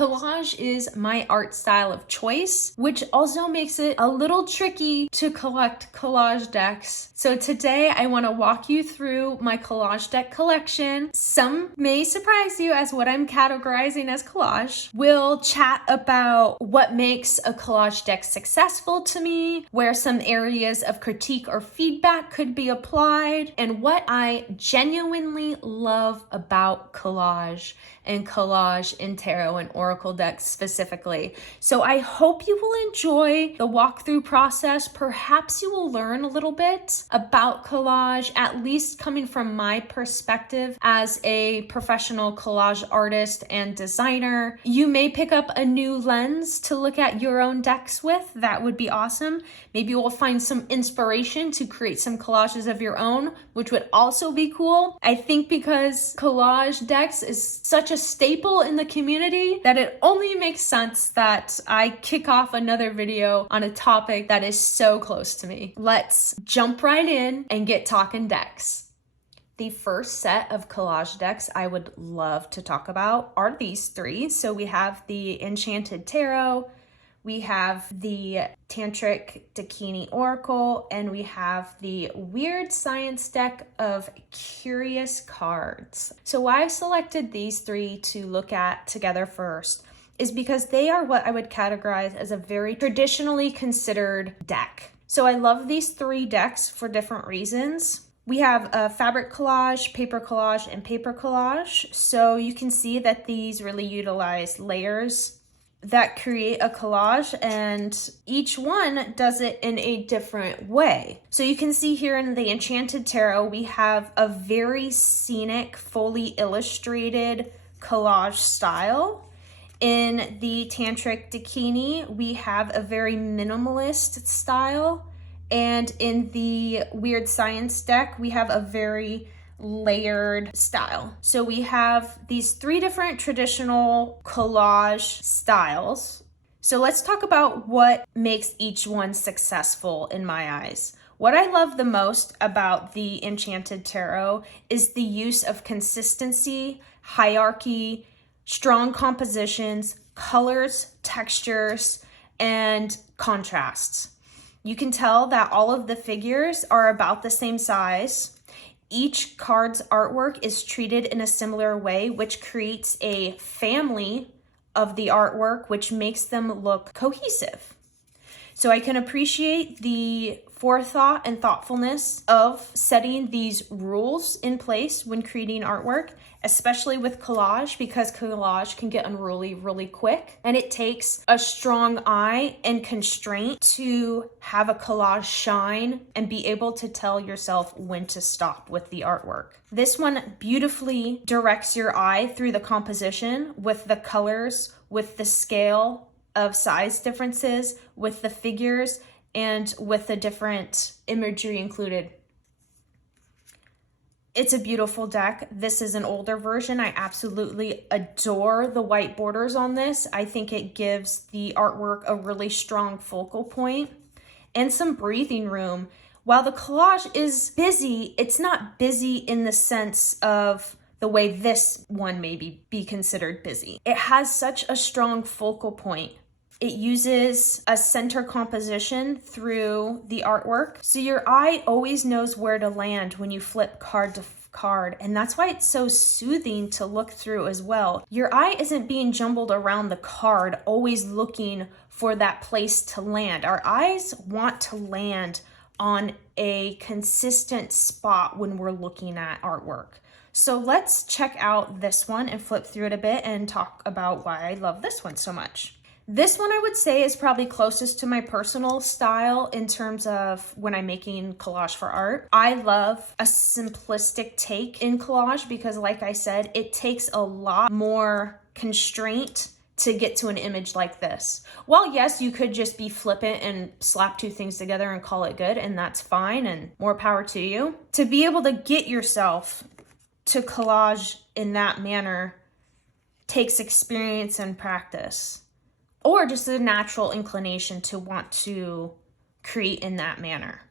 Collage is my art style of choice, which also makes it a little tricky to collect collage decks. So today I want to walk you through my collage deck collection. Some may surprise you as what I'm categorizing as collage. We'll chat about what makes a collage deck successful to me, where some areas of critique or feedback could be applied, and what I genuinely love about collage and collage in tarot and oracle decks specifically. So I hope you will enjoy the walkthrough process. Perhaps you will learn a little bit about collage, at least coming from my perspective as a professional collage artist and designer. You may pick up a new lens to look at your own decks with. That would be awesome. Maybe you will find some inspiration to create some collages of your own, which would also be cool. I think because collage decks is such a staple in the community that it only makes sense that I kick off another video on a topic that is so close to me. Let's jump right in and get talking decks. The first set of collage decks I would love to talk about are these three. So we have the Enchanted Tarot, we have the Tantric Dakini Oracle, and we have the Weird Science deck of Curious cards. So why I selected these three to look at together first is because they are what I would categorize as a very traditionally considered deck. So I love these three decks for different reasons. We have a fabric collage, paper collage, and paper collage. So you can see that these really utilize layers that create a collage, and each one does it in a different way. So you can see here in the Enchanted Tarot, we have a very scenic, fully illustrated collage style. In the Tantric Dakini, we have a very minimalist style. And in the Weird Science deck, we have a very layered style. So we have these three different traditional collage styles. So let's talk about what makes each one successful in my eyes. What I love the most about the Enchanted Tarot is the use of consistency, hierarchy, strong compositions, colors, textures, and contrasts. You can tell that all of the figures are about the same size. Each card's artwork is treated in a similar way, which creates a family of the artwork, which makes them look cohesive. So I can appreciate the forethought and thoughtfulness of setting these rules in place when creating artwork, especially with collage, because collage can get unruly really quick. And it takes a strong eye and constraint to have a collage shine and be able to tell yourself when to stop with the artwork. This one beautifully directs your eye through the composition with the colors, with the scale of size differences, with the figures, and with the different imagery included. It's a beautiful deck. This is an older version. I absolutely adore the white borders on this. I think it gives the artwork a really strong focal point and some breathing room. While the collage is busy, it's not busy in the sense of the way this one may be considered busy. It has such a strong focal point. It uses a center composition through the artwork, so your eye always knows where to land when you flip card to card, and that's why it's so soothing to look through as well. Your eye isn't being jumbled around the card, always looking for that place to land. Our eyes want to land on a consistent spot when we're looking at artwork. So let's check out this one and flip through it a bit and talk about why I love this one so much. This one I would say is probably closest to my personal style in terms of when I'm making collage for art. I love a simplistic take in collage because, like I said, it takes a lot more constraint to get to an image like this. Well, yes, you could just be flippant and slap two things together and call it good, and that's fine, and more power to you. To be able to get yourself to collage in that manner takes experience and practice, or just a natural inclination to want to create in that manner.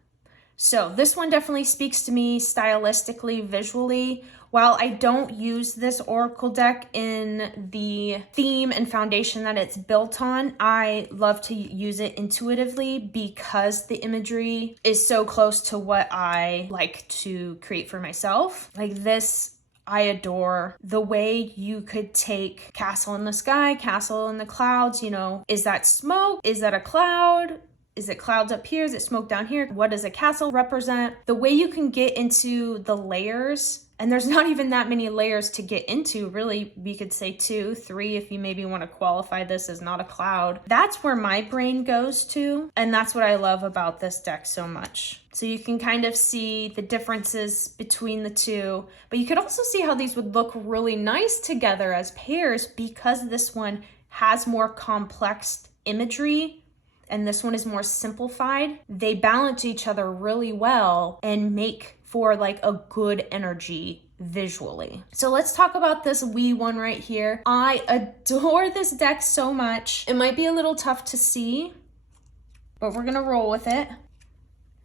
So this one definitely speaks to me stylistically, visually. While I don't use this oracle deck in the theme and foundation that it's built on, I love to use it intuitively because the imagery is so close to what I like to create for myself. Like this, I adore the way you could take castle in the sky, castle in the clouds, you know, is that smoke? Is that a cloud? Is it clouds up here? Is it smoke down here? What does a castle represent? The way you can get into the layers, and there's not even that many layers to get into, really, we could say 2, 3 if you maybe want to qualify this as not a cloud. That's where my brain goes to, and that's what I love about this deck so much. So you can kind of see the differences between the two, but you could also see how these would look really nice together as pairs because this one has more complex imagery and this one is more simplified. They balance each other really well and make for like a good energy visually. So let's talk about this wee one right here. I adore this deck so much. It might be a little tough to see, but we're gonna roll with it.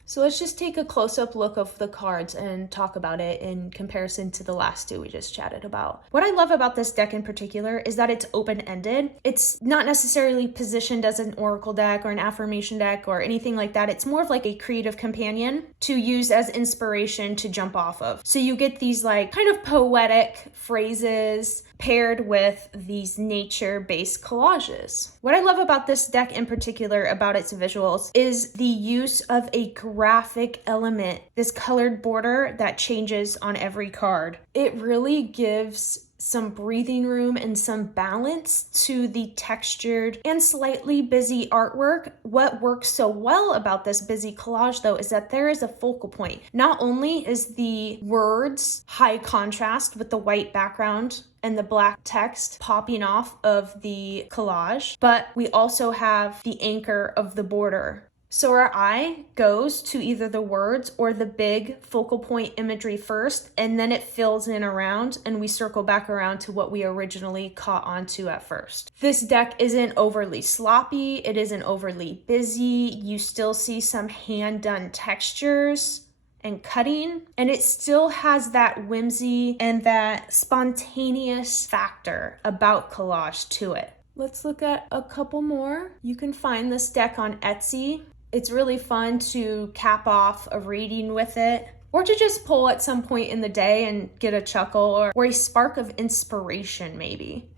So let's just take a close-up look of the cards and talk about it in comparison to the last two we just chatted about. What I love about this deck in particular is that it's open-ended. It's not necessarily positioned as an oracle deck or an affirmation deck or anything like that. It's more of like a creative companion to use as inspiration to jump off of. So you get these like kind of poetic phrases paired with these nature-based collages. What I love about this deck in particular, about its visuals, is the use of a graphic element, this colored border that changes on every card. It really gives some breathing room and some balance to the textured and slightly busy artwork. What works so well about this busy collage though is that there is a focal point. Not only is the words high contrast with the white background and the black text popping off of the collage, but we also have the anchor of the border. So our eye goes to either the words or the big focal point imagery first, and then it fills in around and we circle back around to what we originally caught onto at first. This deck isn't overly sloppy, it isn't overly busy, you still see some hand-done textures and cutting, and it still has that whimsy and that spontaneous factor about collage to it. Let's look at a couple more. You can find this deck on Etsy. It's really fun to cap off a reading with it, or to just pull at some point in the day and get a chuckle or a spark of inspiration maybe.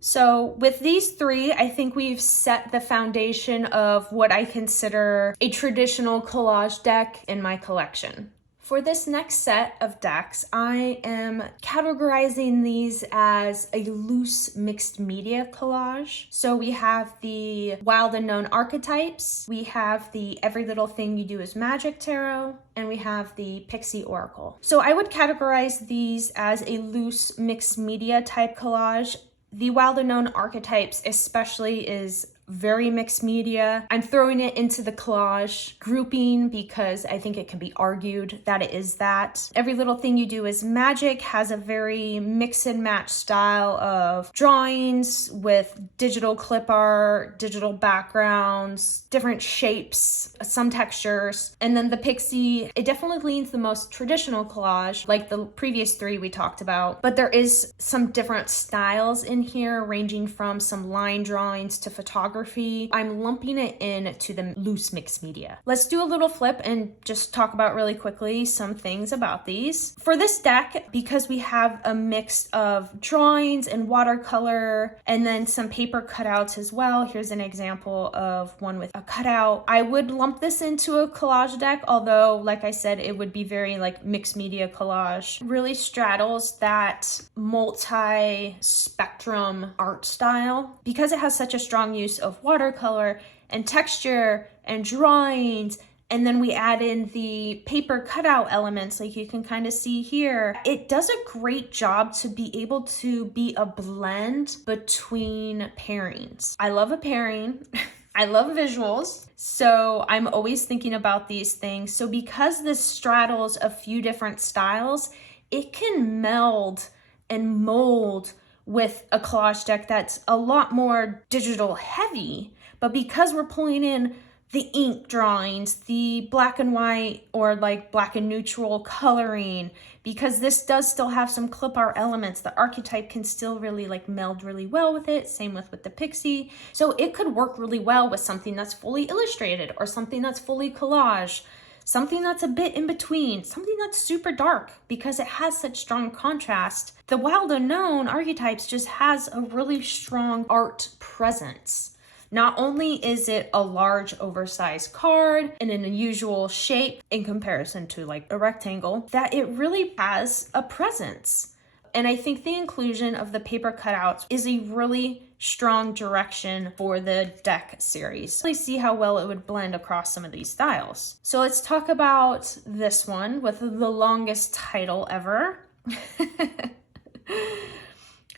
So with these three, I think we've set the foundation of what I consider a traditional collage deck in my collection. For this next set of decks, I am categorizing these as a loose mixed media collage. So we have the Wild Unknown Archetypes, we have the Every Little Thing You Do Is Magic Tarot, and we have the Pixie Oracle. So I would categorize these as a loose mixed media type collage. The Wild Unknown Archetypes especially is very mixed media. I'm throwing it into the collage grouping because I think it can be argued that it is that. Every Little Thing You Do Is Magic has a very mix and match style of drawings with digital clip art, digital backgrounds, different shapes, some textures. And then the Pixie, it definitely leans the most traditional collage, like the previous three we talked about, but there is some different styles in here, ranging from some line drawings to photography. I'm lumping it in to the loose mixed media. Let's do a little flip and just talk about really quickly some things about these. For this deck, because we have a mix of drawings and watercolor and then some paper cutouts as well. Here's an example of one with a cutout. I would lump this into a collage deck, although like I said, it would be very like mixed media collage. Really straddles that multi-spectrum art style because it has such a strong use of watercolor and texture and drawings, and then we add in the paper cutout elements like you can kind of see here. It does a great job to be able to be a blend between pairings. I love a pairing. I love visuals, so I'm always thinking about these things. So because this straddles a few different styles, it can meld and mold with a collage deck that's a lot more digital heavy, but because we're pulling in the ink drawings, the black and white or like black and neutral coloring, because this does still have some clip art elements. The archetype can still really like meld really well with it. Same with the Pixie. So it could work really well with something that's fully illustrated or something that's fully collage, something that's a bit in between, something that's super dark because it has such strong contrast. The Wild Unknown Archetypes just has a really strong art presence. Not only is it a large oversized card in an unusual shape in comparison to like a rectangle, that it really has a presence. And I think the inclusion of the paper cutouts is a really strong direction for the deck series. Really see how well it would blend across some of these styles. So let's talk about this one with the longest title ever.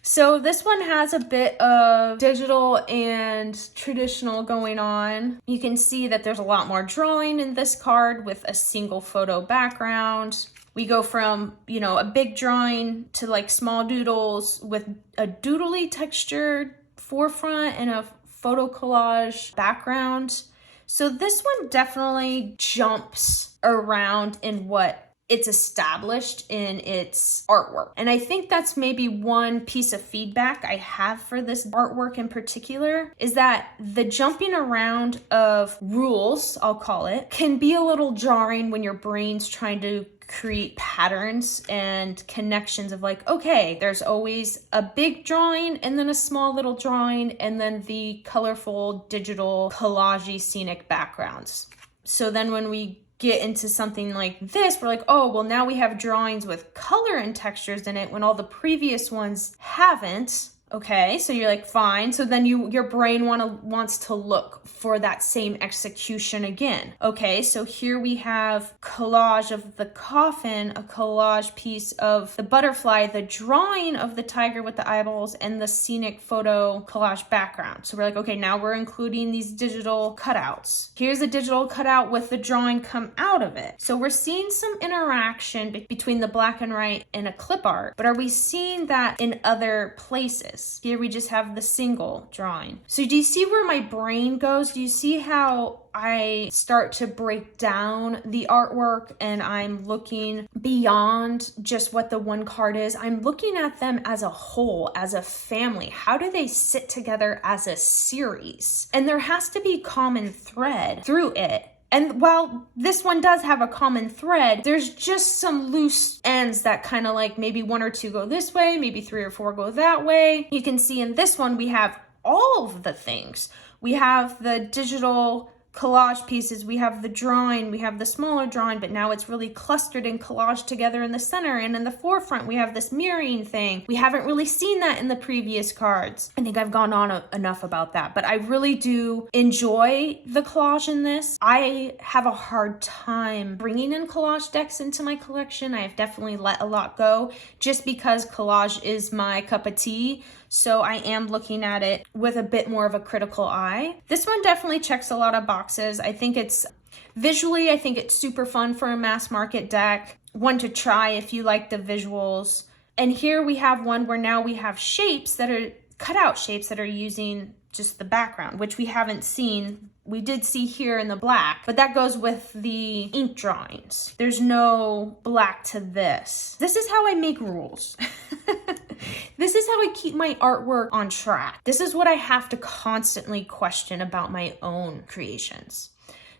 So this one has a bit of digital and traditional going on. You can see that there's a lot more drawing in this card with a single photo background. We go from, you know, a big drawing to like small doodles with a doodly textured forefront and a photo collage background. So this one definitely jumps around in what it's established in its artwork. And I think that's maybe one piece of feedback I have for this artwork in particular, is that the jumping around of rules, I'll call it, can be a little jarring when your brain's trying to create patterns and connections of like, okay, there's always a big drawing and then a small little drawing and then the colorful digital collage-y scenic backgrounds. So then when we get into something like this, we're like, oh, well, now we have drawings with color and textures in it when all the previous ones haven't. Okay, so you're like, fine. So then your brain wants to look for that same execution again. Okay, so here we have collage of the coffin, a collage piece of the butterfly, the drawing of the tiger with the eyeballs, and the scenic photo collage background. So we're like, okay, now we're including these digital cutouts. Here's a digital cutout with the drawing come out of it. So we're seeing some interaction between the black and white and a clip art, but are we seeing that in other places? Here we just have the single drawing. So do you see where my brain goes? Do you see how I start to break down the artwork and I'm looking beyond just what the one card is? I'm looking at them as a whole, as a family. How do they sit together as a series? And there has to be common thread through it. And while this one does have a common thread, there's just some loose ends that kind of like maybe one or two go this way, maybe three or four go that way. You can see in this one, we have all of the things. We have the digital collage pieces, we have the drawing, we have the smaller drawing, but now it's really clustered and collaged together in the center. And in the forefront, we have this mirroring thing. We haven't really seen that in the previous cards. I think I've gone on enough about that, but I really do enjoy the collage in this. I have a hard time bringing in collage decks into my collection. I have definitely let a lot go just because collage is my cup of tea. So I am looking at it with a bit more of a critical eye. This one definitely checks a lot of boxes. I think it's visually, I think it's super fun for a mass market deck. One to try if you like the visuals. And here we have one where now we have shapes that are cutout shapes that are using just the background, which we haven't seen. We did see here in the black, but that goes with the ink drawings. There's no black to this. This is how I make rules. This is how I keep my artwork on track. This is what I have to constantly question about my own creations.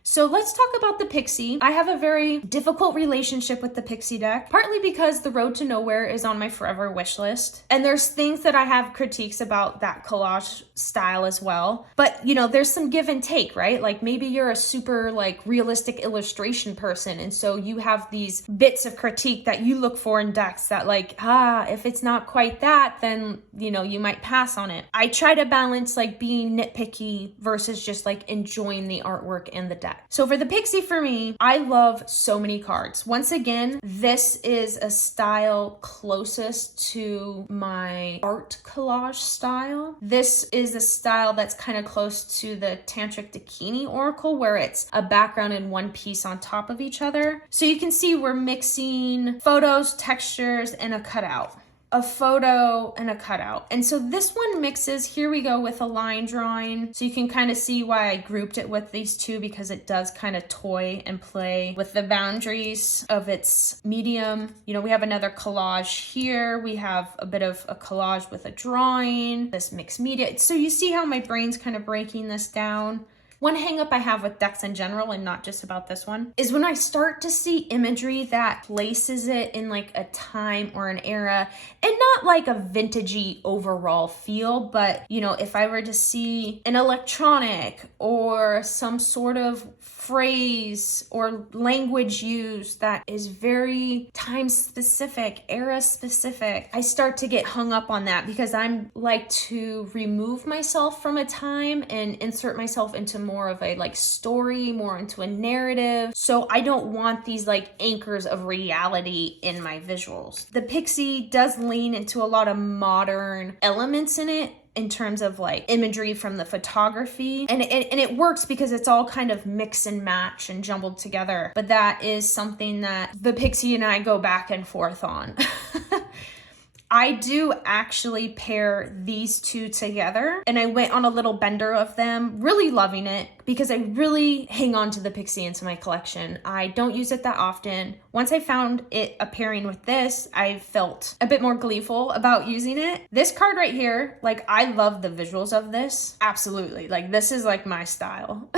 So let's talk about the Pixie. I have a very difficult relationship with the Pixie deck, partly because The Road to Nowhere is on my forever wish list. And there's things that I have critiques about that collage style as well. But, you know, there's some give and take, right? Like maybe you're a super like realistic illustration person. And so you have these bits of critique that you look for in decks that like, if it's not quite that, then, you know, you might pass on it. I try to balance like being nitpicky versus just like enjoying the artwork and the deck. So for the Pixie, for me, I love so many cards. Once again, this is a style closest to my art collage style. This is a style that's kind of close to the Tantric Dakini Oracle, where it's a background in one piece on top of each other. So you can see we're mixing photos, textures, and a cutout. a photo, and a cutout. And so this one mixes, here we go with a line drawing. So you can kind of see why I grouped it with these two, because it does kind of toy and play with the boundaries of its medium. You know, we have another collage here. We have a bit of a collage with a drawing, this mixed media. So you see how my brain's kind of breaking this down. One hang up I have with decks in general, and not just about this one, is when I start to see imagery that places it in like a time or an era, and not like a vintagey overall feel, but you know, if I were to see an electronic or some sort of phrase or language used that is very time specific, era specific, I start to get hung up on that, because I'm like to remove myself from a time and insert myself into more of a like story, more into a narrative. So I don't want these like anchors of reality in my visuals. The Pixie does lean into a lot of modern elements in it, in terms of like imagery from the photography, and it works because it's all kind of mix and match and jumbled together. But that is something that the Pixie and I go back and forth on. I do actually pair these two together, and I went on a little bender of them, really loving it, because I really hang on to the Pixie into my collection. I don't use it that often. Once I found it a pairing with this, I felt a bit more gleeful about using it. This card right here, like, I love the visuals of this. Absolutely. Like, this is like my style.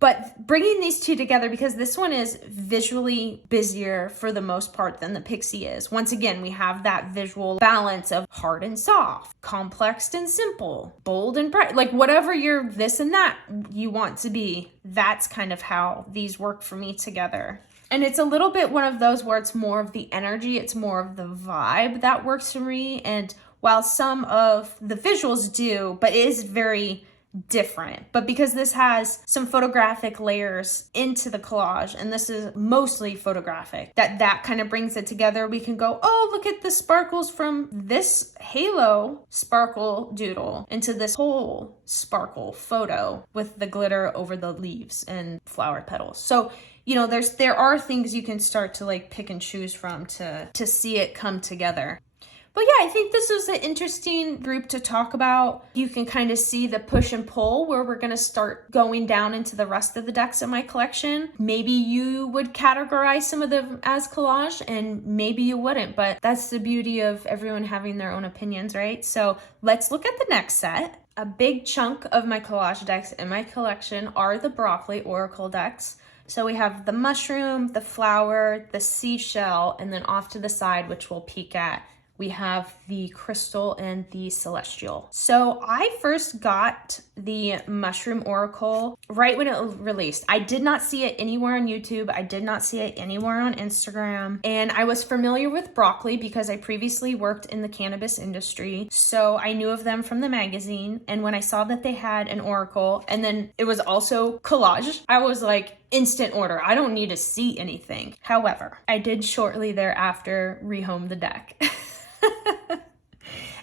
But bringing these two together, because this one is visually busier for the most part than the Pixie is. Once again, we have that visual balance of hard and soft, complex and simple, bold and bright, like whatever you're this and that you want to be. That's kind of how these work for me together. And it's a little bit one of those where it's more of the energy, it's more of the vibe that works for me. And while some of the visuals do, but it is very different. But because this has some photographic layers into the collage, and this is mostly photographic, that kind of brings it together. We can go, oh, look at the sparkles from this halo sparkle doodle into this whole sparkle photo with the glitter over the leaves and flower petals. So, you know, there are things you can start to like pick and choose from to see it come together. But yeah, I think this is an interesting group to talk about. You can kind of see the push and pull where we're going to start going down into the rest of the decks in my collection. Maybe you would categorize some of them as collage, and maybe you wouldn't, but that's the beauty of everyone having their own opinions, right? So let's look at the next set. A big chunk of my collage decks in my collection are the broccoli oracle decks. So we have the mushroom, the flower, the seashell, and then off to the side, which we'll peek at, we have the crystal and the celestial. So I first got the mushroom oracle right when it released. I did not see it anywhere on YouTube. I did not see it anywhere on Instagram. And I was familiar with broccoli because I previously worked in the cannabis industry. So I knew of them from the magazine. And when I saw that they had an oracle, and then it was also collage, I was like, instant order. I don't need to see anything. However, I did shortly thereafter rehome the deck.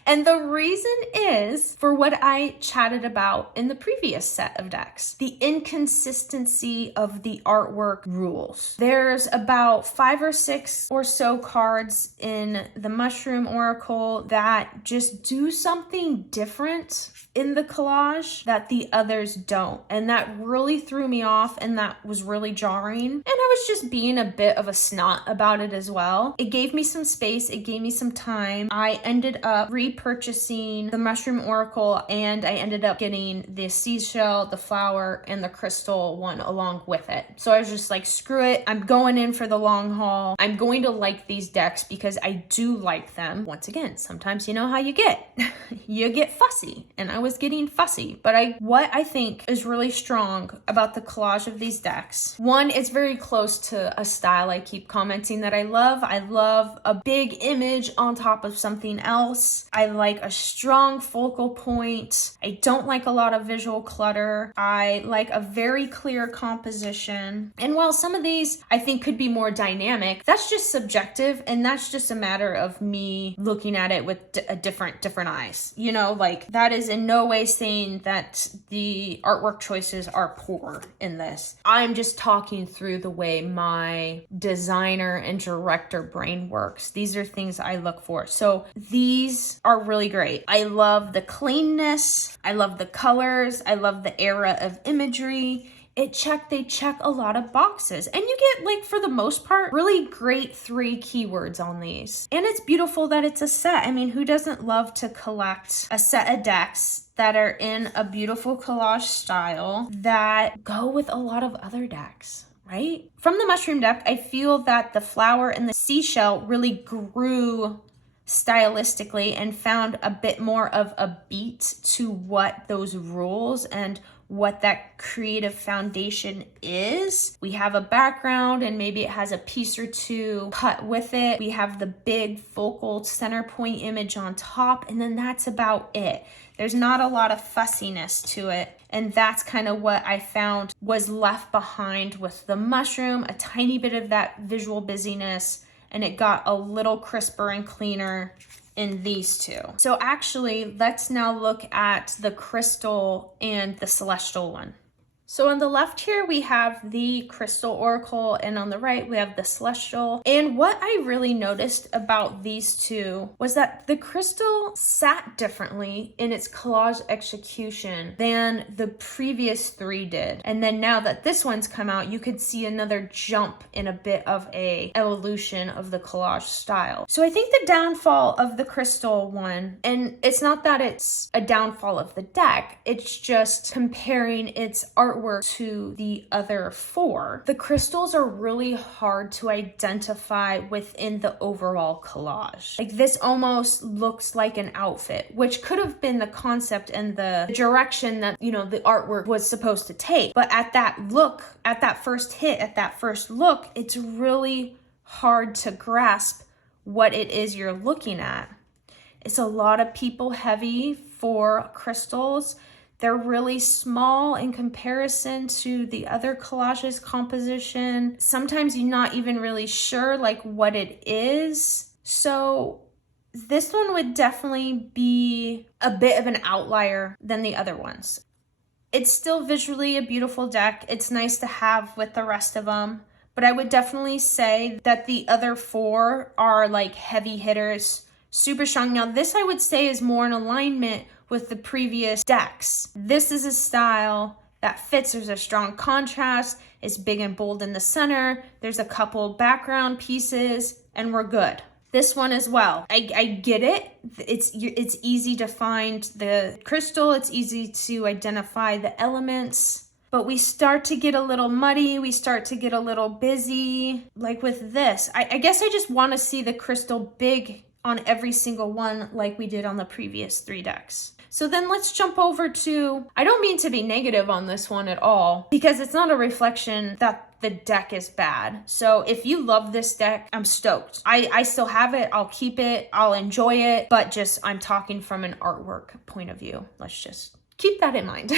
And the reason is for what I chatted about in the previous set of decks. The inconsistency of the artwork rules. There's about 5 or 6 or so cards in the Mushroom Oracle that just do something different in the collage that the others don't. And that really threw me off, and that was really jarring. And I was just being a bit of a snot about it as well. It gave me some space. It gave me some time. I ended up repurchasing the Mushroom Oracle, and I ended up getting the Seashell, the flower, and the crystal one along with it. So I was just like, screw it. I'm going in for the long haul. I'm going to like these decks because I do like them. Once again, sometimes you know how you get. You get fussy, and I was getting fussy. But what I think is really strong about the collage of these decks, one, it's very close to a style I keep commenting that I love. I love a big image on top of something else. I like a strong focal point point. I don't like a lot of visual clutter. I like a very clear composition. And while some of these I think could be more dynamic, that's just subjective, and that's just a matter of me looking at it with a different eyes. You know, like that is in no way saying that the artwork choices are poor in this. I'm just talking through the way my designer and director brain works. These are things I look for. So these are really great. I love the cleanness. I love the colors. I love the era of imagery. They check a lot of boxes, and you get, like, for the most part, really great 3 keywords on these. And it's beautiful that it's a set. I mean, who doesn't love to collect a set of decks that are in a beautiful collage style that go with a lot of other decks, right? From the mushroom deck, I feel that the flower and the seashell really grew stylistically and found a bit more of a beat to what those rules and what that creative foundation is. We have a background and maybe it has a piece or two cut with it. We have the big focal center point image on top, and then that's about it. There's not a lot of fussiness to it. And that's kind of what I found was left behind with the mushroom, a tiny bit of that visual busyness, and it got a little crisper and cleaner in these two. So actually, let's now look at the crystal and the celestial one. So on the left here, we have the crystal oracle, and on the right, we have the celestial. And what I really noticed about these two was that the crystal sat differently in its collage execution than the previous 3 did. And then now that this one's come out, you could see another jump in a bit of a evolution of the collage style. So I think the downfall of the crystal one, and it's not that it's a downfall of the deck, it's just comparing its artwork to the other 4. The crystals are really hard to identify within the overall collage. Like, this almost looks like an outfit, which could have been the concept and the direction that, you know, the artwork was supposed to take. But at that look, at that first hit, at that first look, it's really hard to grasp what it is you're looking at. It's a lot of people heavy for crystals. They're really small in comparison to the other collages composition. Sometimes you're not even really sure like what it is. So this one would definitely be a bit of an outlier than the other ones. It's still visually a beautiful deck. It's nice to have with the rest of them, but I would definitely say that the other 4 are like heavy hitters, super strong. Now this I would say is more in alignment with the previous decks. This is a style that fits. There's a strong contrast. It's big and bold in the center. There's a couple background pieces, and we're good. This one as well. I get it. It's easy to find the crystal. It's easy to identify the elements. But we start to get a little muddy. We start to get a little busy. Like with this, I guess I just want to see the crystal big on every single one like we did on the previous 3 decks. So then let's jump over to, I don't mean to be negative on this one at all, because it's not a reflection that the deck is bad. So if you love this deck, I'm stoked. I still have it. I'll keep it. I'll enjoy it. But just, I'm talking from an artwork point of view. Let's just keep that in mind.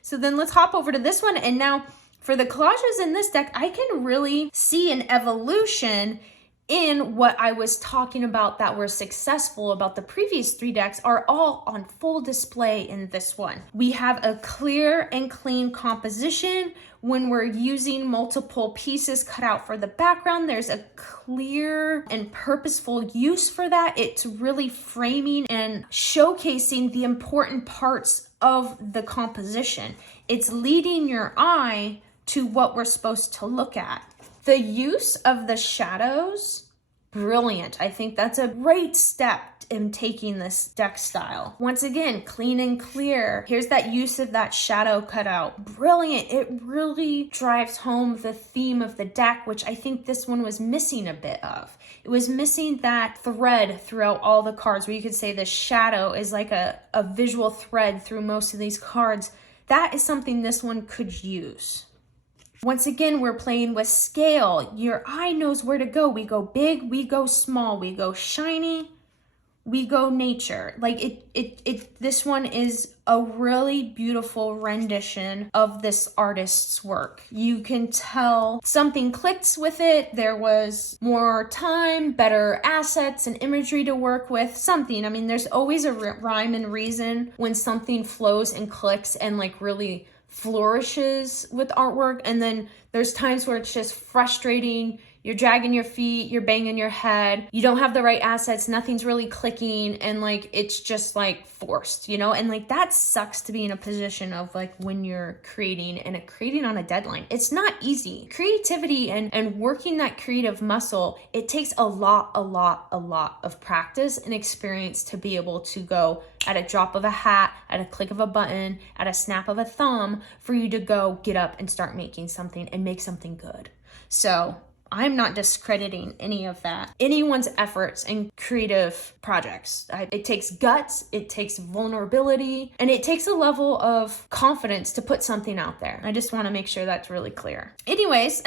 So then let's hop over to this one. And now for the collages in this deck, I can really see an evolution in what I was talking about that were successful about the previous 3 decks are all on full display in this one. We have a clear and clean composition. When we're using multiple pieces cut out for the background, there's a clear and purposeful use for that. It's really framing and showcasing the important parts of the composition. It's leading your eye to what we're supposed to look at. The use of the shadows, brilliant. I think that's a great step in taking this deck style. Once again, clean and clear. Here's that use of that shadow cutout. Brilliant. It really drives home the theme of the deck, which I think this one was missing a bit of. It was missing that thread throughout all the cards, where you could say the shadow is like a visual thread through most of these cards. That is something this one could use. Once again, we're playing with scale. Your eye knows where to go. We go big, we go small, we go shiny, we go nature. Like this one is a really beautiful rendition of this artist's work. You can tell something clicked with it. There was more time, better assets and imagery to work with, something. I mean, there's always a rhyme and reason when something flows and clicks and like really flourishes with artwork. And then there's times where it's just frustrating. You're dragging your feet, you're banging your head, you don't have the right assets, nothing's really clicking, and like it's just like forced, you know? And like that sucks to be in a position of like when you're creating and creating on a deadline. It's not easy. Creativity and working that creative muscle, it takes a lot of practice and experience to be able to go at a drop of a hat, at a click of a button, at a snap of a thumb, for you to go get up and start making something and make something good. So I'm not discrediting any of that, anyone's efforts in creative projects. It takes guts, it takes vulnerability, and it takes a level of confidence to put something out there. I just want to make sure that's really clear. Anyways,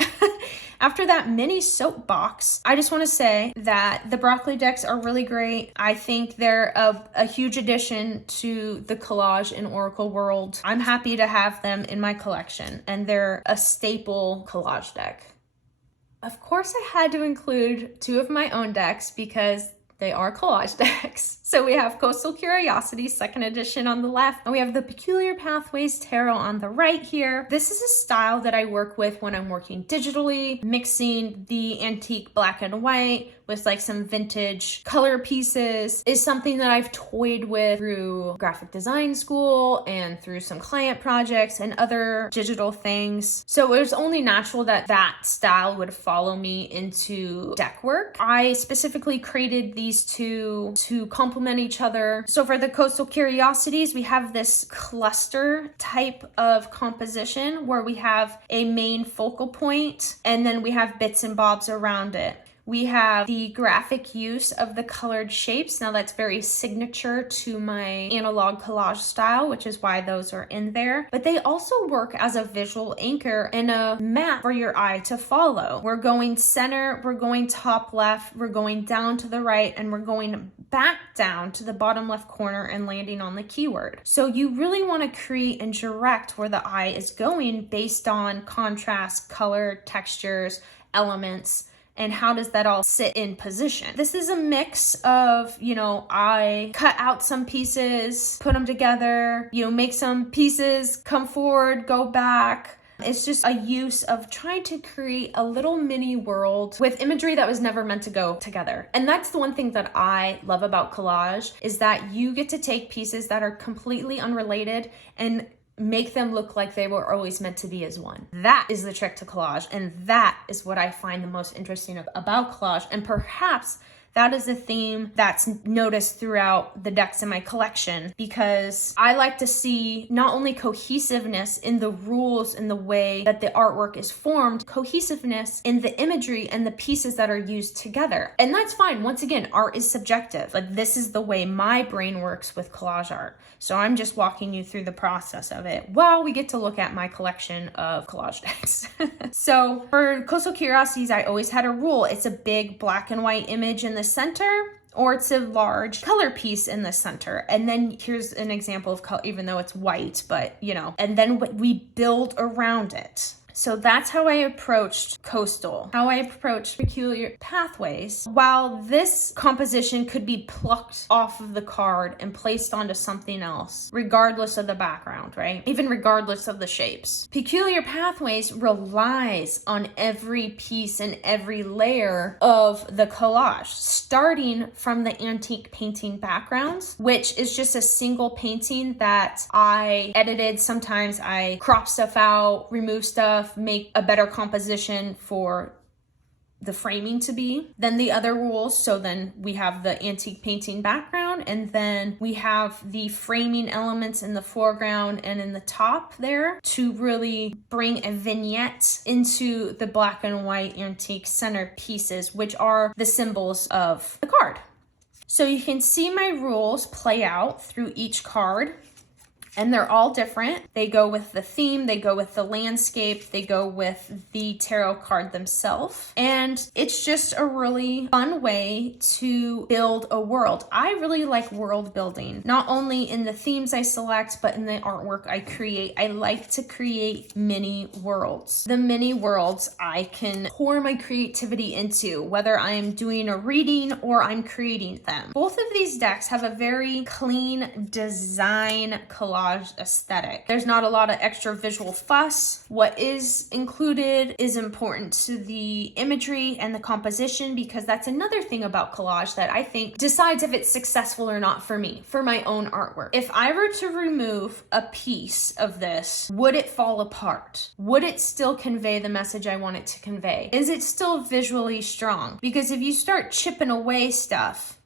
after that mini soapbox, I just want to say that the broccoli decks are really great. I think they're a huge addition to the collage and oracle world. I'm happy to have them in my collection, and they're a staple collage deck. Of course, I had to include two of my own decks because they are collage decks. So we have Coastal Curiosities, second edition on the left, and we have the Peculiar Pathways Tarot on the right here. This is a style that I work with when I'm working digitally, mixing the antique black and white with like some vintage color pieces is something that I've toyed with through graphic design school and through some client projects and other digital things. So it was only natural that that style would follow me into deck work. I specifically created these two to complement each other. So for the Coastal Curiosities, we have this cluster type of composition where we have a main focal point and then we have bits and bobs around it. We have the graphic use of the colored shapes. Now that's very signature to my analog collage style, which is why those are in there. But they also work as a visual anchor and a map for your eye to follow. We're going center, we're going top left, we're going down to the right, and we're going back down to the bottom left corner and landing on the keyword. So you really want to create and direct where the eye is going based on contrast, color, textures, elements, and how does that all sit in position. This is a mix of, I cut out some pieces, put them together, make some pieces come forward, go back. It's just a use of trying to create a little mini world with imagery that was never meant to go together. And that's the one thing that I love about collage, is that you get to take pieces that are completely unrelated and make them look like they were always meant to be as one. That is the trick to collage, and that is what I find the most interesting about collage, and perhaps that is a theme that's noticed throughout the decks in my collection, because I like to see not only cohesiveness in the rules and the way that the artwork is formed, cohesiveness in the imagery and the pieces that are used together. And that's fine. Once again, art is subjective. Like, this is the way my brain works with collage art. So I'm just walking you through the process of it while we get to look at my collection of collage decks. So for Coastal Curiosities, I always had a rule. It's a big black and white image in the center, or it's a large color piece in the center. And then here's an example of color, even though it's white, but and then we build around it. So that's how I approached Coastal, how I approached Peculiar Pathways. While this composition could be plucked off of the card and placed onto something else, regardless of the background, right? Even regardless of the shapes. Peculiar Pathways relies on every piece and every layer of the collage, starting from the antique painting backgrounds, which is just a single painting that I edited. Sometimes I crop stuff out, remove stuff, make a better composition for the framing to be than the other rules. So then we have the antique painting background, and then we have the framing elements in the foreground and in the top there to really bring a vignette into the black and white antique center pieces, which are the symbols of the card. So you can see my rules play out through each card. and they're all different. They go with the theme, they go with the landscape, they go with the tarot card themselves. And it's just a really fun way to build a world. I really like world building, not only in the themes I select, but in the artwork I create. I like to create mini worlds. The mini worlds I can pour my creativity into, whether I'm doing a reading or I'm creating them. Both of these decks have a very clean design collage aesthetic. There's not a lot of extra visual fuss. What is included is important to the imagery and the composition, because that's another thing about collage that I think decides if it's successful or not for me, for my own artwork. If I were to remove a piece of this, would it fall apart? Would it still convey the message I want it to convey? Is it still visually strong? Because if you start chipping away stuff,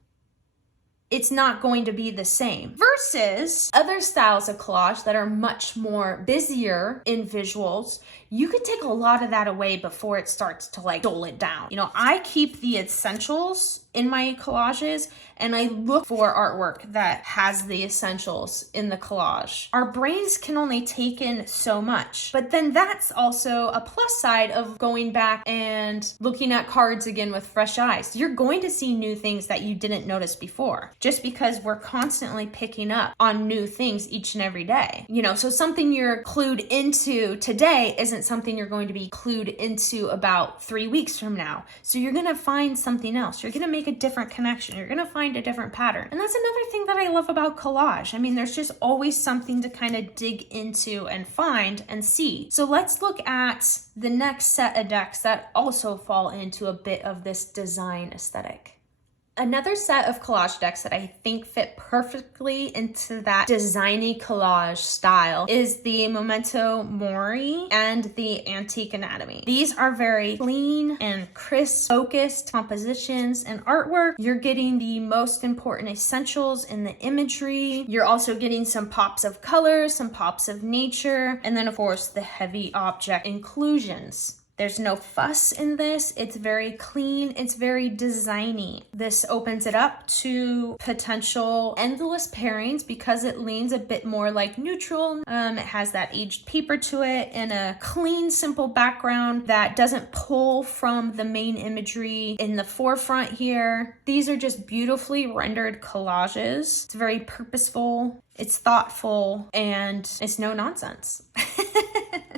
it's not going to be the same. Versus other styles of collage that are much more busier in visuals, you could take a lot of that away before it starts to like dull it down. You know, I keep the essentials in my collages and I look for artwork that has the essentials in the collage. Our brains can only take in so much, but then that's also a plus side of going back and looking at cards again with fresh eyes. You're going to see new things that you didn't notice before, just because we're constantly picking up on new things each and every day. You know, so something you're clued into today isn't something you're going to be clued into about 3 weeks from now. So you're going to find something else. You're going to make a different connection. You're going to find a different pattern. And that's another thing that I love about collage. I mean, there's just always something to kind of dig into and find and see. So let's look at the next set of decks that also fall into a bit of this design aesthetic. Another set of collage decks that I think fit perfectly into that designy collage style is the Memento Mori and the Antique Anatomy. These are very clean and crisp, focused compositions and artwork. You're getting the most important essentials in the imagery. You're also getting some pops of color, some pops of nature, and then of course the heavy object inclusions. There's no fuss in this. It's very clean. It's very designy. This opens it up to potential endless pairings because it leans a bit more like neutral. It has that aged paper to it and a clean, simple background that doesn't pull from the main imagery in the forefront here. These are just beautifully rendered collages. It's very purposeful. It's thoughtful, and it's no nonsense.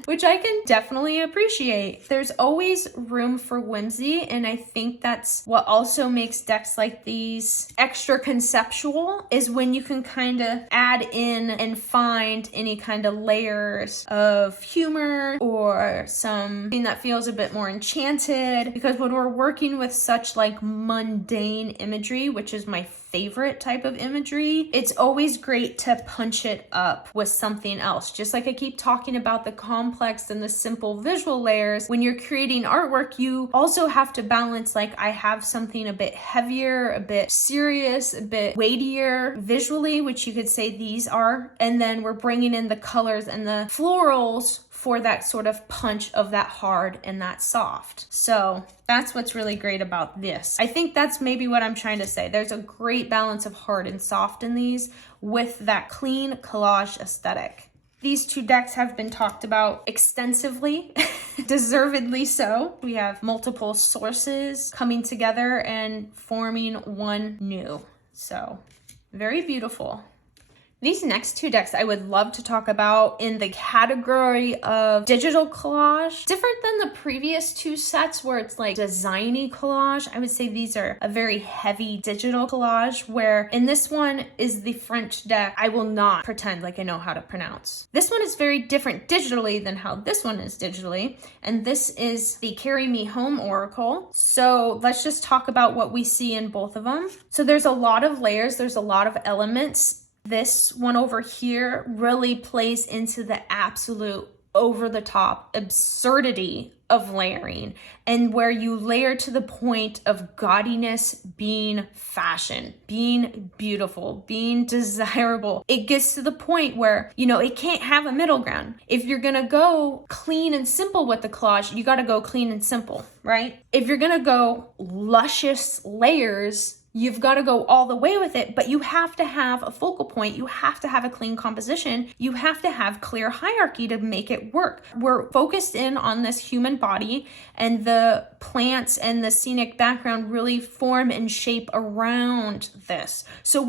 Which I can definitely appreciate. There's always room for whimsy, and I think that's what also makes decks like these extra conceptual, is when you can kind of add in and find any kind of layers of humor or something that feels a bit more enchanted. Because when we're working with such like mundane imagery, which is my favorite type of imagery, it's always great to punch it up with something else. Just like I keep talking about the complex and the simple visual layers, when you're creating artwork, you also have to balance, like, I have something a bit heavier, a bit serious, a bit weightier visually, which you could say these are, and then we're bringing in the colors and the florals for that sort of punch of that hard and that soft. So that's what's really great about this. I think that's maybe what I'm trying to say. There's a great balance of hard and soft in these with that clean collage aesthetic. These two decks have been talked about extensively, deservedly so. We have multiple sources coming together and forming one new. So very beautiful. These next two decks I would love to talk about in the category of digital collage. Different than the previous two sets where it's like designy collage, I would say these are a very heavy digital collage, where in this one is the French deck I will not pretend like I know how to pronounce. This one is very different digitally than how this one is digitally, and this is the Carry Me Home Oracle. So let's just talk about what we see in both of them. So there's a lot of layers, there's a lot of elements. This one over here really plays into the absolute over-the-top absurdity of layering, and where you layer to the point of gaudiness being fashion, being beautiful, being desirable. It gets to the point where, you know, it can't have a middle ground. If you're gonna go clean and simple with the collage, you gotta go clean and simple, right? If you're gonna go luscious layers, you've got to go all the way with it, but you have to have a focal point. You have to have a clean composition. You have to have clear hierarchy to make it work. We're focused in on this human body, and the plants and the scenic background really form and shape around this. So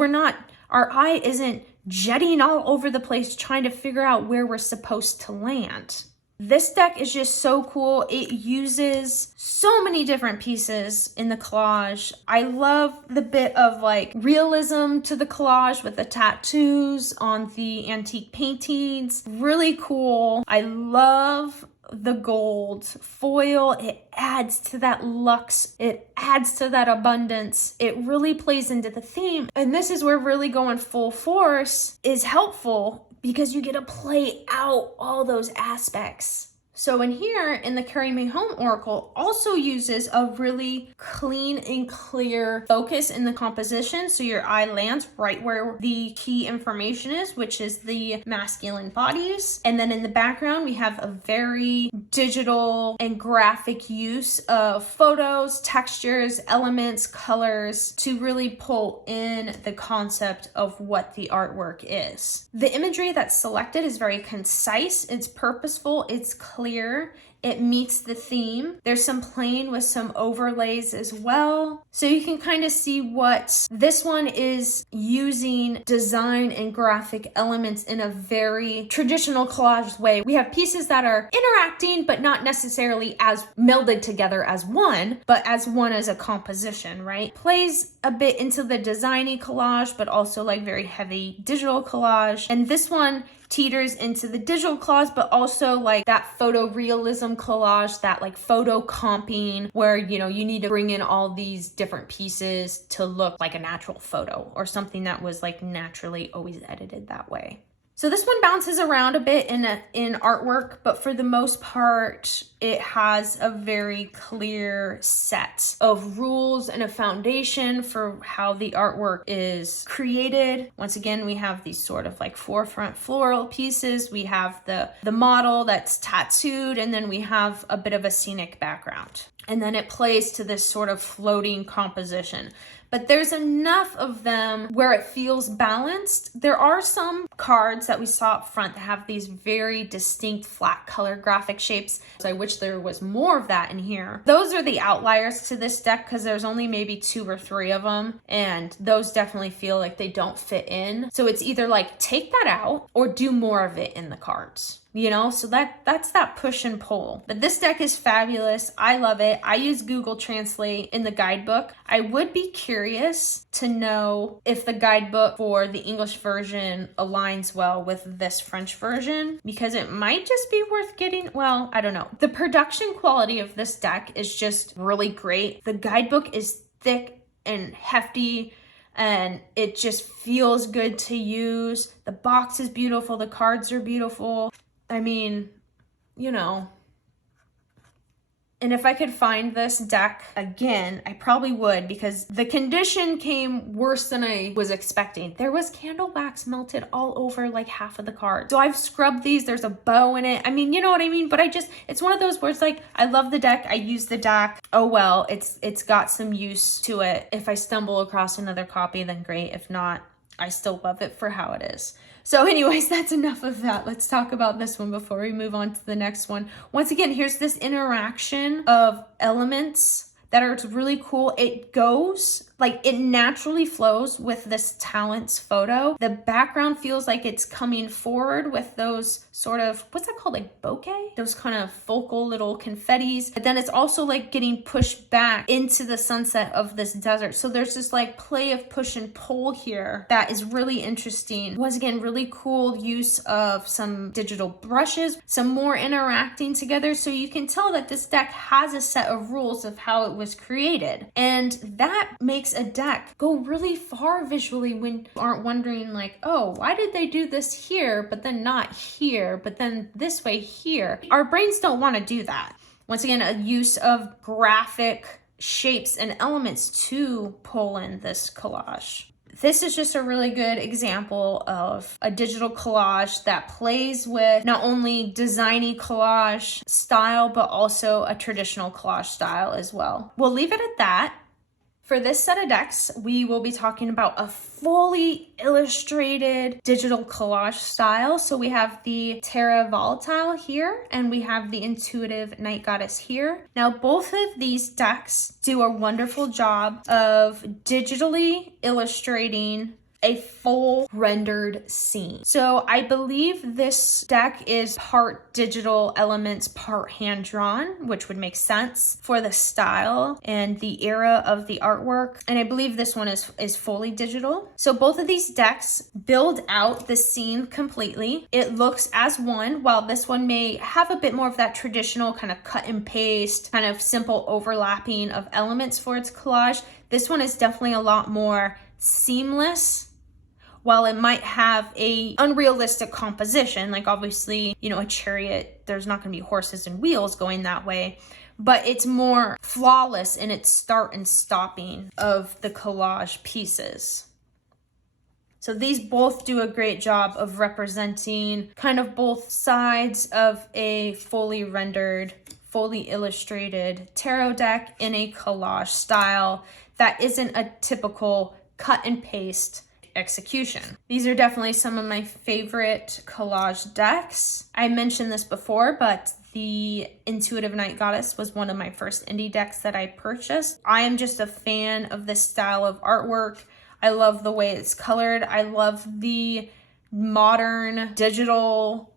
our eye isn't jetting all over the place trying to figure out where we're supposed to land. This deck is just so cool. It uses so many different pieces in the collage. I love the bit of like realism to the collage with the tattoos on the antique paintings. Really cool. I love the gold foil. It adds to that luxe. It adds to that abundance. It really plays into the theme. And this is where really going full force is helpful, because you get to play out all those aspects. So in here, in the Carry Me Home Oracle, also uses a really clean and clear focus in the composition. So your eye lands right where the key information is, which is the masculine bodies. And then in the background, we have a very digital and graphic use of photos, textures, elements, colors to really pull in the concept of what the artwork is. The imagery that's selected is very concise, it's purposeful, it's clear. It meets the theme. There's some playing with some overlays as well. So you can kind of see what this one is using design and graphic elements in a very traditional collage way. We have pieces that are interacting, but not necessarily as melded together as one, but as one as a composition, right? Plays a bit into the designy collage, but also like very heavy digital collage. And this one teeters into the digital collage, but also like that photorealism collage, that like photo comping where, you know, you need to bring in all these different pieces to look like a natural photo or something that was like naturally always edited that way. So this one bounces around a bit in artwork, but for the most part, it has a very clear set of rules and a foundation for how the artwork is created. Once again, we have these sort of like forefront floral pieces. We have the model that's tattooed, and then we have a bit of a scenic background. And then it plays to this sort of floating composition. But there's enough of them where it feels balanced. There are some cards that we saw up front that have these very distinct flat color graphic shapes. So I wish there was more of that in here. Those are the outliers to this deck because there's only maybe 2 or 3 of them. And those definitely feel like they don't fit in. So it's either like take that out or do more of it in the cards. You know, so that's that push and pull. But this deck is fabulous. I love it. I use Google Translate in the guidebook. I would be curious to know if the guidebook for the English version aligns well with this French version, because it might just be worth getting. Well, I don't know. The production quality of this deck is just really great. The guidebook is thick and hefty, and it just feels good to use. The box is beautiful. The cards are beautiful. I mean, you know, and if I could find this deck again, I probably would, because the condition came worse than I was expecting. There was candle wax melted all over like half of the cards. So I've scrubbed these. There's a bow in it. I mean, you know what I mean? But it's one of those where it's like, I love the deck. I use the deck. Oh, well, it's got some use to it. If I stumble across another copy, then great. If not, I still love it for how it is. So anyways, that's enough of that. Let's talk about this one before we move on to the next one. Once again, here's this interaction of elements that are really cool. It goes, like it naturally flows with this Talents photo. The background feels like it's coming forward with those sort of, what's that called? Like bokeh? Those kind of focal little confettis. But then it's also like getting pushed back into the sunset of this desert. So there's this like play of push and pull here that is really interesting. Once again, really cool use of some digital brushes, some more interacting together. So you can tell that this deck has a set of rules of how it was created. And that makes a deck go really far visually when you aren't wondering like, oh, why did they do this here, but then not here, but then this way here? Our brains don't want to do that. Once again, a use of graphic shapes and elements to pull in this collage. This is just a really good example of a digital collage that plays with not only designy collage style, but also a traditional collage style as well. We'll leave it at that. For this set of decks, we will be talking about a fully illustrated digital collage style. So we have the Terra Volatile here, and we have the Intuitive Night Goddess here. Now, both of these decks do a wonderful job of digitally illustrating a full rendered scene. So I believe this deck is part digital elements, part hand-drawn, which would make sense for the style and the era of the artwork. And I believe this one is fully digital. So both of these decks build out the scene completely. It looks as one, while this one may have a bit more of that traditional kind of cut and paste, kind of simple overlapping of elements for its collage. This one is definitely a lot more seamless. While it might have a unrealistic composition, like obviously, you know, a chariot, there's not going to be horses and wheels going that way, but it's more flawless in its start and stopping of the collage pieces. So these both do a great job of representing kind of both sides of a fully rendered, fully illustrated tarot deck in a collage style that isn't a typical cut and paste execution. These are definitely some of my favorite collage decks. I mentioned this before, but the Intuitive Night Goddess was one of my first indie decks that I purchased. I am just a fan of this style of artwork. I love the way it's colored. I love the modern digital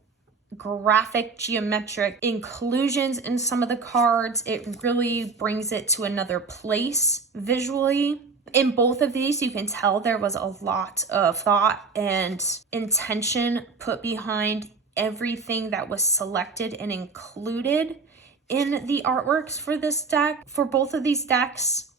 graphic geometric inclusions in some of the cards. It really brings it to another place visually. In both of these, you can tell there was a lot of thought and intention put behind everything that was selected and included in the artworks for this deck. For both of these decks,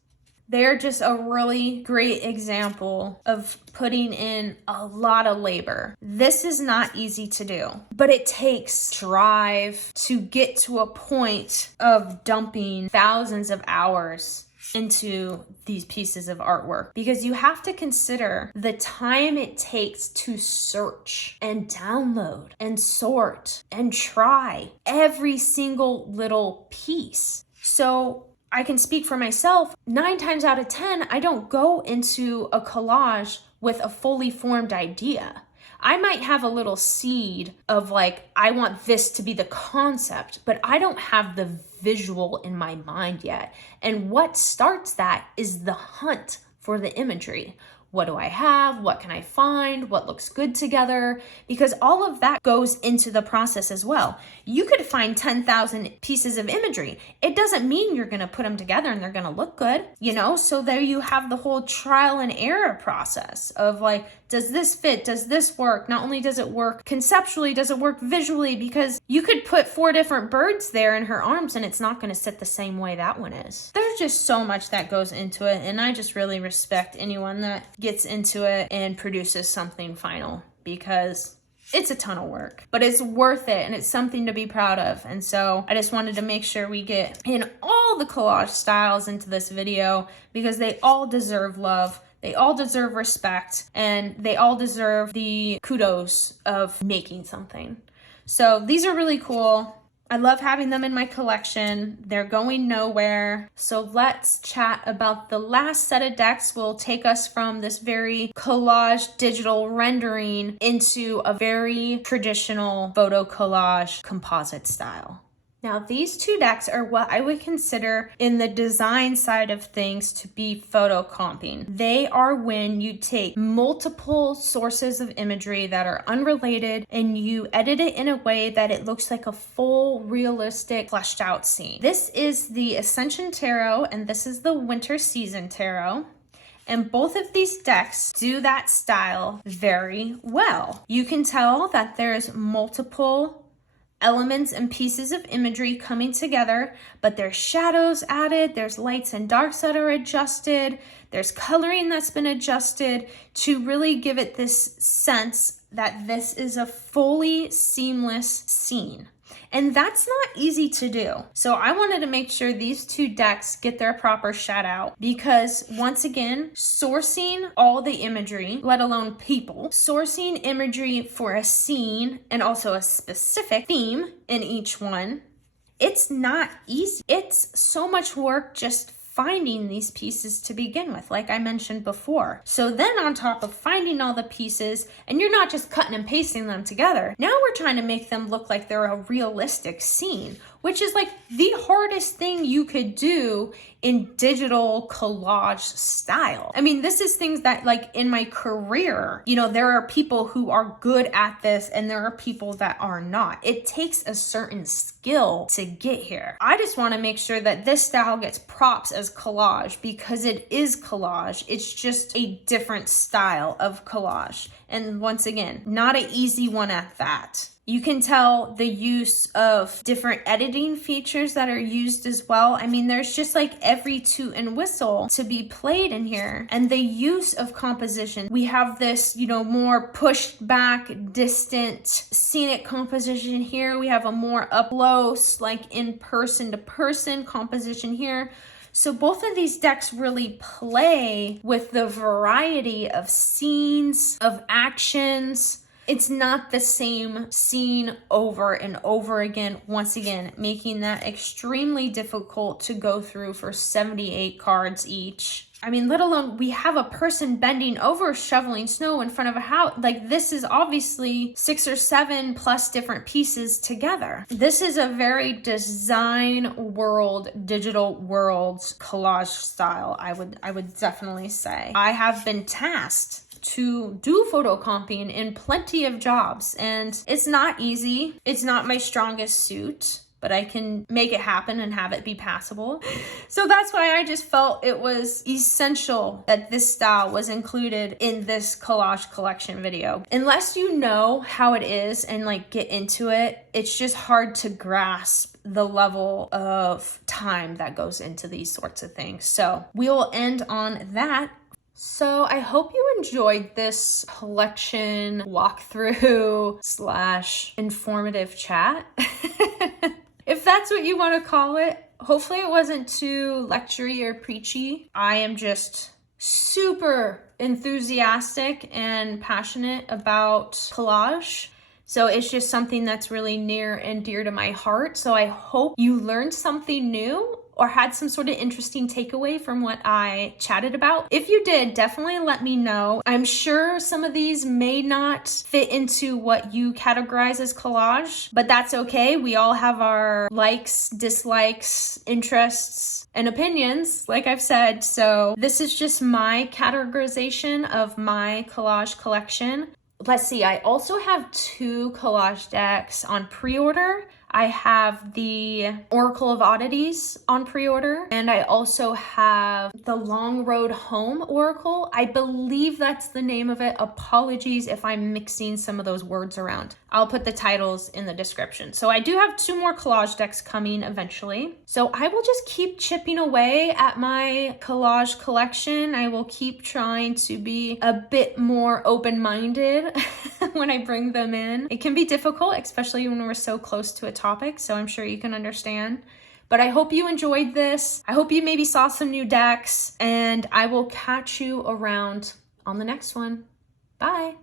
they're just a really great example of putting in a lot of labor. This is not easy to do, but it takes drive to get to a point of dumping thousands of hours into these pieces of artwork, because you have to consider the time it takes to search and download and sort and try every single little piece. So I can speak for myself, 9 times out of 10, I don't go into a collage with a fully formed idea. I might have a little seed of like, I want this to be the concept, but I don't have the visual in my mind yet. And what starts that is the hunt for the imagery. What do I have? What can I find? What looks good together? Because all of that goes into the process as well. You could find 10,000 pieces of imagery. It doesn't mean you're going to put them together and they're going to look good, you know? So there you have the whole trial and error process of like, does this fit? Does this work? Not only does it work conceptually, does it work visually? Because you could put 4 different birds there in her arms and it's not going to sit the same way that one is. There's just so much that goes into it, and I just really respect anyone that gets into it and produces something final, because it's a ton of work, but it's worth it and it's something to be proud of. And so I just wanted to make sure we get in all the collage styles into this video, because they all deserve love. They all deserve respect, and they all deserve the kudos of making something. So these are really cool. I love having them in my collection. They're going nowhere. So let's chat about the last set of decks. Will take us from this very collage digital rendering into a very traditional photo collage composite style. Now, these 2 decks are what I would consider in the design side of things to be photocomping. They are when you take multiple sources of imagery that are unrelated and you edit it in a way that it looks like a full, realistic, fleshed out scene. This is the Ascension Tarot and this is the Winter Season Tarot. And both of these decks do that style very well. You can tell that there's multiple elements and pieces of imagery coming together, but there's shadows added, there's lights and darks that are adjusted, there's coloring that's been adjusted to really give it this sense that this is a fully seamless scene. And that's not easy to do. So I wanted to make sure these 2 decks get their proper shout out, because once again, sourcing all the imagery, let alone people, sourcing imagery for a scene and also a specific theme in each one, it's not easy. It's so much work just finding these pieces to begin with, like I mentioned before. So then on top of finding all the pieces, and you're not just cutting and pasting them together, now we're trying to make them look like they're a realistic scene, which is like the hardest thing you could do in digital collage style. I mean, this is things that, like, in my career, you know, there are people who are good at this and there are people that are not. It takes a certain skill to get here. I just want to make sure that this style gets props as collage because it is collage. It's just a different style of collage. And once again, not an easy one at that. You can tell the use of different editing features that are used as well. I mean, there's just like every toot and whistle to be played in here. And the use of composition. We have this, you know, more pushed back, distant, scenic composition here. We have a more up close, like in person to person composition here. So both of these decks really play with the variety of scenes, of actions. It's not the same scene over and over again, once again, making that extremely difficult to go through for 78 cards each. I mean, let alone we have a person bending over shoveling snow in front of a house. Like, this is obviously 6 or 7 plus different pieces together. This is a very design world, digital worlds collage style, I would definitely say. I have been tasked to do photocopying in plenty of jobs, and it's not easy. It's not my strongest suit, but I can make it happen and have it be passable. So that's why I just felt it was essential that this style was included in this collage collection video. Unless you know how it is and like get into it, it's just hard to grasp the level of time that goes into these sorts of things. So we will end on that. So I hope you enjoyed this collection walkthrough / informative chat. If that's what you want to call it. Hopefully it wasn't too lectury or preachy. I am just super enthusiastic and passionate about collage. So it's just something that's really near and dear to my heart. So I hope you learned something new or had some sort of interesting takeaway from what I chatted about. If you did, definitely let me know. I'm sure some of these may not fit into what you categorize as collage, but that's okay. We all have our likes, dislikes, interests, and opinions, like I've said. So this is just my categorization of my collage collection. Let's see, I also have 2 collage decks on pre-order. I have the Oracle of Oddities on pre-order, and I also have the Long Road Home Oracle. I believe that's the name of it. Apologies if I'm mixing some of those words around. I'll put the titles in the description. So I do have 2 more collage decks coming eventually. So I will just keep chipping away at my collage collection. I will keep trying to be a bit more open-minded when I bring them in. It can be difficult, especially when we're so close to a topic, so I'm sure you can understand. But I hope you enjoyed this. I hope you maybe saw some new decks, and I will catch you around on the next one. Bye.